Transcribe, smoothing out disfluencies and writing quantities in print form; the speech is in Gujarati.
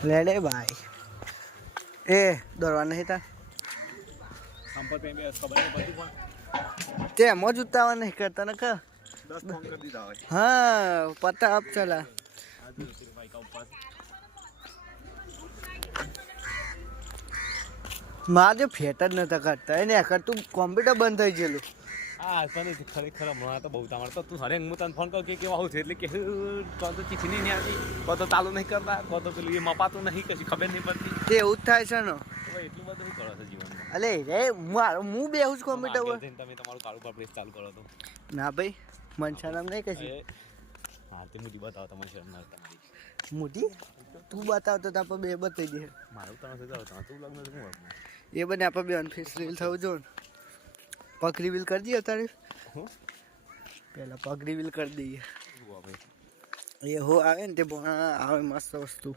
લેડે ભાઈ એ દોડવા નહીં તા સંપર્ક પેન બે ખબર નહીં પડતી પણ તે એમ જ ઉતાવળ નહીં કરતા ને કા 10 ફોન કરી દીધા હોય હા પતા અબ ચલા આ જો ભાઈ કા ઉપર મારે ફેટ જ નતા કરતા એને આખર તું કોમ્પ્યુટર બંધ થઈ ગયેલું હા તને ખરેખર હમણાં તો બહુ તમારે તો તું હરે હું તને ફોન કરું કે કેવા આવું છે એટલે કે તો ચીઠી નહીં આવતી કો તો ચાલુ નહીં કરતા કો તો પેલું એ મપાતું નહીં કશું ખબર નહીં પડતી તે એવું જ થાય છે ને હવે એટલું બધું શું કરો છો જીવનમાં અલે રે હું બેહું જ કોમ્પ્યુટર પર તમે તમારું કાળું પર પ્રેસ ચાલુ કરો તો ના ભાઈ મનસાનામ નહીં કશી હા તે મુજી બતાવો તમારી શરમ ના તમારી મોટી તું બતાવ તો તાપ બે બતાવી દે મારું તમે સજાવ તું લગ્ન શું વાપનું એ બને આપણે બે અનફેસ રીલ થવું જો ને પગ રિવીલ કરી દઈએ તારે પહેલાં પગ રિવીલ કરી દઈએ એ હો આવે ને તે આવે મસ્ત વસ્તુ